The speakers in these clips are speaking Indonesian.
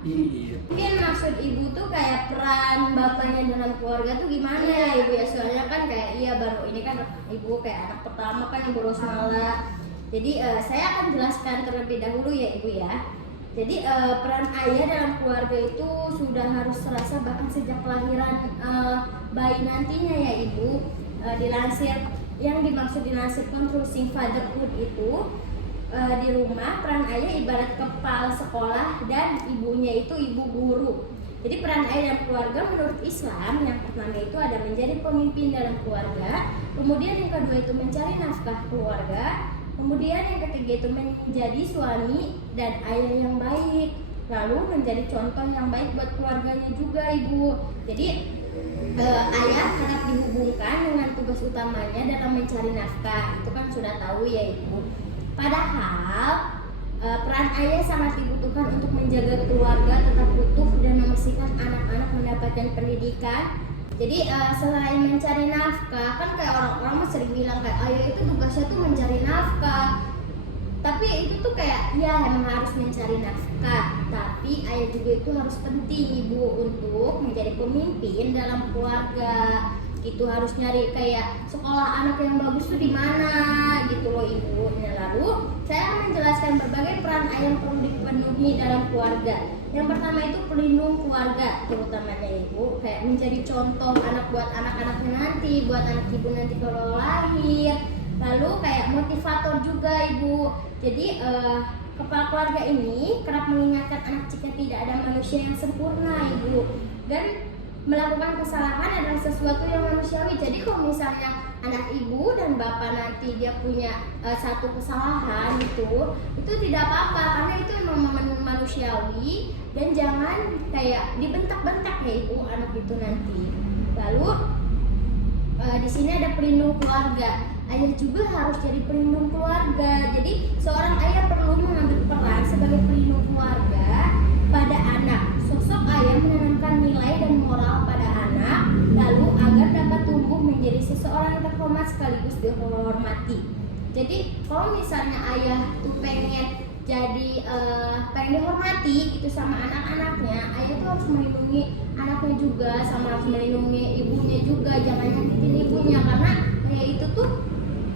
Iya. Mungkin maksud ibu tuh kayak peran bapaknya dalam keluarga tuh gimana ya ibu ya, soalnya kan kayak baru ini kan ibu kayak anak pertama kan yang boros malah. Jadi saya akan jelaskan terlebih dahulu ya ibu ya. Jadi peran ayah dalam keluarga itu sudah harus terasa bahkan sejak kelahiran bayi nantinya ya ibu. Dilansir yang dimaksud dilansir Constructing Fatherhood itu di rumah peran ayah ibarat kepala sekolah dan ibunya itu ibu guru. Jadi peran ayah dalam keluarga menurut Islam yang pertama itu ada menjadi pemimpin dalam keluarga, kemudian yang kedua itu mencari nafkah keluarga, kemudian yang ketiga itu menjadi suami dan ayah yang baik, lalu menjadi contoh yang baik buat keluarganya juga ibu. Jadi ayah kerap dihubungkan dengan tugas utamanya dalam mencari nafkah, itu kan sudah tahu ya ibu. Padahal peran ayah sangat dibutuhkan untuk menjaga keluarga tetap utuh dan memastikan anak-anak mendapatkan pendidikan. Jadi selain mencari nafkah, kan kayak orang-orang sering bilang kayak ayah itu tugasnya tuh mencari nafkah. Tapi itu tuh kayak ya emang harus mencari nafkah, tapi ayah juga itu harus penting ibu untuk menjadi pemimpin dalam keluarga. Itu harus nyari kayak sekolah anak yang bagus tuh di mana gitu loh ibu. Nah, lalu saya akan menjelaskan berbagai peran ayah yang perlu dipenuhi dalam keluarga. Yang pertama itu pelindung keluarga, terutamanya ibu, kayak menjadi contoh anak buat anak-anaknya nanti, buat anak ibu nanti kalau lahir. Lalu kayak motivator juga ibu. Jadi kepala keluarga ini kerap mengingatkan anak jika tidak ada manusia yang sempurna ibu, dan melakukan kesalahan adalah sesuatu yang manusiawi. Jadi kalau misalnya anak ibu dan bapak nanti dia punya satu kesalahan itu tidak apa-apa, karena itu memang manusiawi dan jangan kayak dibentak-bentak ya ibu anak itu nanti. Lalu di sini ada pelindung keluarga. Ayah juga harus jadi pelindung keluarga. Jadi seorang ayah perlu mengambil peran sebagai pelindung keluarga pada anak. Sosok ayah menanamkan nilai dan moral pada anak, lalu agar dapat tumbuh menjadi seseorang yang terhormat sekaligus dihormati. Jadi kalau misalnya ayah tuh pengen dihormati itu sama anak-anaknya, ayah tuh harus melindungi anaknya juga, sama harus melindungi ibunya juga, jangan nyakitin ibunya, karena ayah itu tuh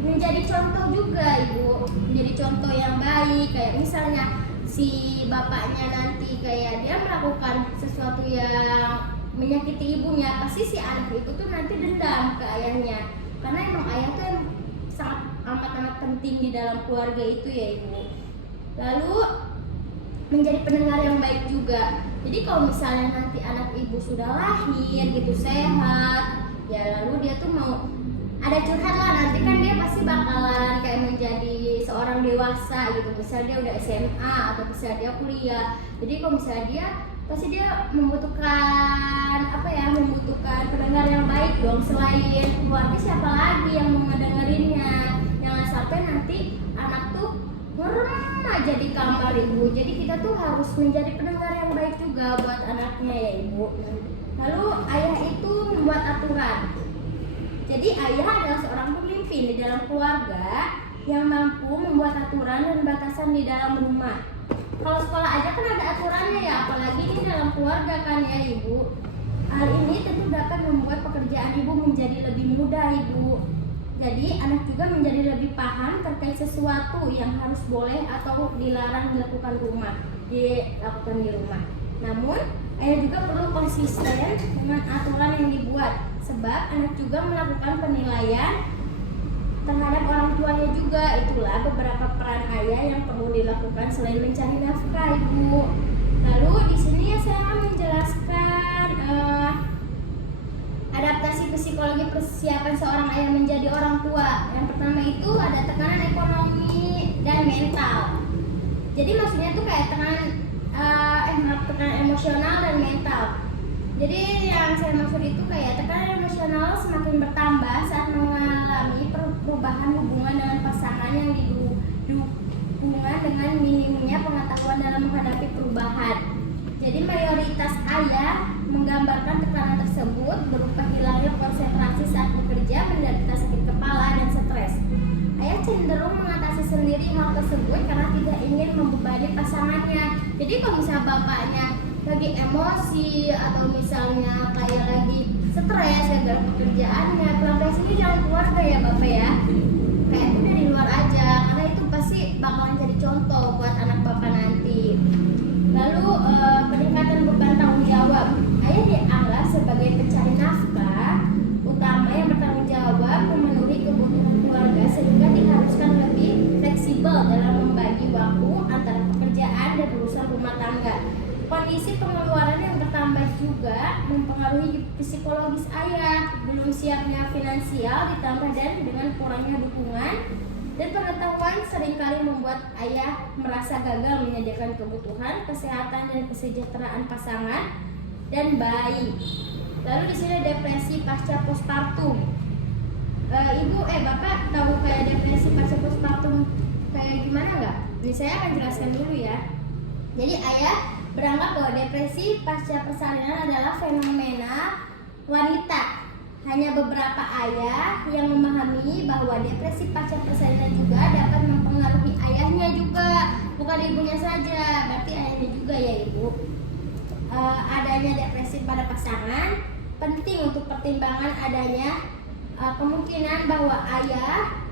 menjadi contoh juga ibu, menjadi contoh yang baik. Kayak misalnya si bapaknya nanti kayak dia melakukan sesuatu yang menyakiti ibunya, pasti si anak itu tuh nanti dendam ke ayahnya, karena emang ayah tuh yang sangat amat penting di dalam keluarga itu ya ibu. Lalu menjadi pendengar yang baik juga. Jadi kalau misalnya nanti anak ibu sudah lahir gitu sehat, ya lalu dia tuh mau ada curhat lah, nanti kan dia pasti bakalan kayak menjadi seorang dewasa gitu. Misalnya dia udah SMA atau misalnya dia kuliah. Jadi kalau misalnya dia pasti dia membutuhkan pendengar yang baik dong. Selain keluarga siapa lagi yang mau ngedengerinnya? Jangan sampai nanti anak tuh ngerem aja di kamar ibu. Jadi kita tuh harus menjadi pendengar yang baik juga buat anaknya ya ibu. Lalu ayah itu membuat aturan. Jadi ayah adalah seorang pemimpin di dalam keluarga yang mampu membuat aturan dan batasan di dalam rumah. Kalau sekolah aja kan ada aturannya ya, apalagi di dalam keluarga kan ya ibu. Hal ini tentu dapat membuat pekerjaan ibu menjadi lebih mudah ibu. Jadi anak juga menjadi lebih paham terkait sesuatu yang harus boleh atau dilarang dilakukan di rumah. Namun ayah juga perlu konsisten dengan aturan yang dibuat, sebab anak juga melakukan penilaian terhadap orang tuanya juga. Itulah beberapa peran ayah yang perlu dilakukan selain mencari nafkah ibu. Lalu di sini ya saya akan menjelaskan adaptasi psikologi persiapan seorang ayah menjadi orang tua. Yang pertama itu ada tekanan ekonomi dan mental. Jadi maksudnya tuh kayak tekanan emosional dan mental. Jadi yang saya maksud itu kayak tekanan emosional semakin bertambah saat mengalami perubahan hubungan dengan pasangan yang dihubungan dengan minimnya pengetahuan dalam menghadapi perubahan. Jadi mayoritas ayah menggambarkan tekanan tersebut berupa hilangnya konsentrasi saat bekerja, menderita sakit kepala dan stres. Ayah cenderung mengatasi sendiri hal tersebut karena tidak ingin membebani pasangannya. Jadi kalau misalnya bapaknya lagi emosi atau misalnya kayak lagi stres gara-gara pekerjaannya, pelampiasannya jangan keluarga ya Bapak ya, kayak udah di luar aja, karena itu pasti bakalan jadi contoh buat anak Bapak nanti. Lalu peningkatan beban tanggung jawab, ayah dianggap sebagai pencari nafkah utama yang bertanggung jawab memenuhi kebutuhan keluarga, sehingga diharuskan lebih fleksibel dalam membagi waktu antara pekerjaan dan urusan rumah tangga. Kondisi pengeluaran yang bertambah juga mempengaruhi psikologis ayah, belum siapnya finansial ditambah dan dengan kurangnya dukungan dan pengetahuan seringkali membuat ayah merasa gagal menyediakan kebutuhan, kesehatan dan kesejahteraan pasangan dan bayi. Lalu di sini depresi pasca postpartum. Bapak tahu kayak depresi pasca postpartum kayak gimana nggak? Ini saya akan jelaskan dulu ya. Jadi ayah beranggap bahwa depresi pasca persalinan adalah fenomena wanita. Hanya beberapa ayah yang memahami bahwa depresi pasca persalinan juga dapat mempengaruhi ayahnya juga, bukan ibunya saja, berarti ayahnya juga ya Ibu. Adanya depresi pada pasangan penting untuk pertimbangan adanya kemungkinan bahwa ayah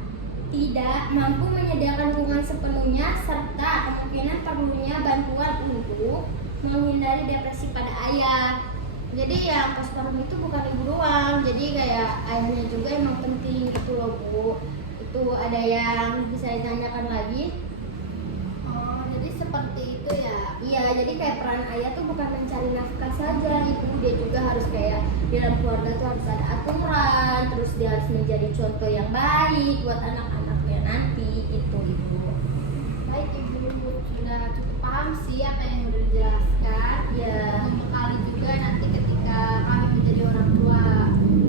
tidak mampu menyediakan hubungan sepenuhnya serta kemungkinan perlunya bantuan untuk menghindari depresi pada ayah. Jadi yang postpartum itu bukan ibu doang, jadi kayak ayahnya juga emang penting gitu loh Bu. Itu ada yang bisa ditanyakan lagi? Oh, jadi seperti itu ya? Iya, jadi kayak peran ayah tuh bukan mencari nafkah saja Ibu, dia juga harus kayak di dalam keluarga tuh harus ada aturan, terus dia harus menjadi contoh yang baik buat anak-anaknya nanti itu Ibu. Baik Ibu, sudah cukup paham sih apa yang udah dijelaskan. Ya. Membekali juga nanti ketika kami menjadi orang tua.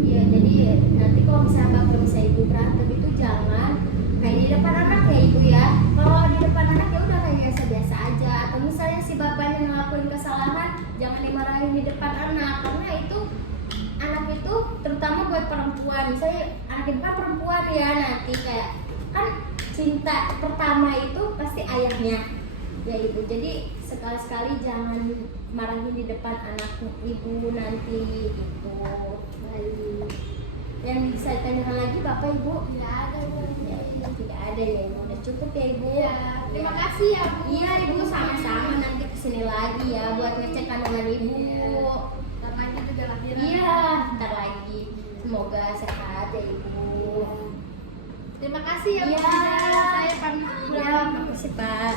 Iya, jadi nanti kalau misalnya Bapak bisa Ibu berantem itu jangan kayak di depan anak ya Ibu ya. Kalau di depan anak ya udah kayak biasa-biasa aja. Atau misalnya si bapaknya ngelakuin kesalahan, jangan dimarahin di depan anak, karena itu anak itu terutama buat perempuan. Misalnya anak kita perempuan ya, nanti kayak kan cinta pertama itu pasti ayahnya ya Ibu. Jadi sekali-sekali jangan marahin di depan anak Ibu nanti gitu. Baik. Yang bisa ditanyakan lagi Bapak Ibu? Tidak ada Bu. Ya, tidak ada ya Ibu. Udah cukup ya Ibu. Ya, terima kasih ya Bu. Iya Ibu, sama-sama, nanti kesini lagi ya buat ngecek kandungan Ibu. Ntar lagi juga lahiran. Iya, ntar lagi. Semoga sehat ya Ibu. Terima kasih ya Bu. Iya. Saya pamit Ya, pulang. makasih Pak.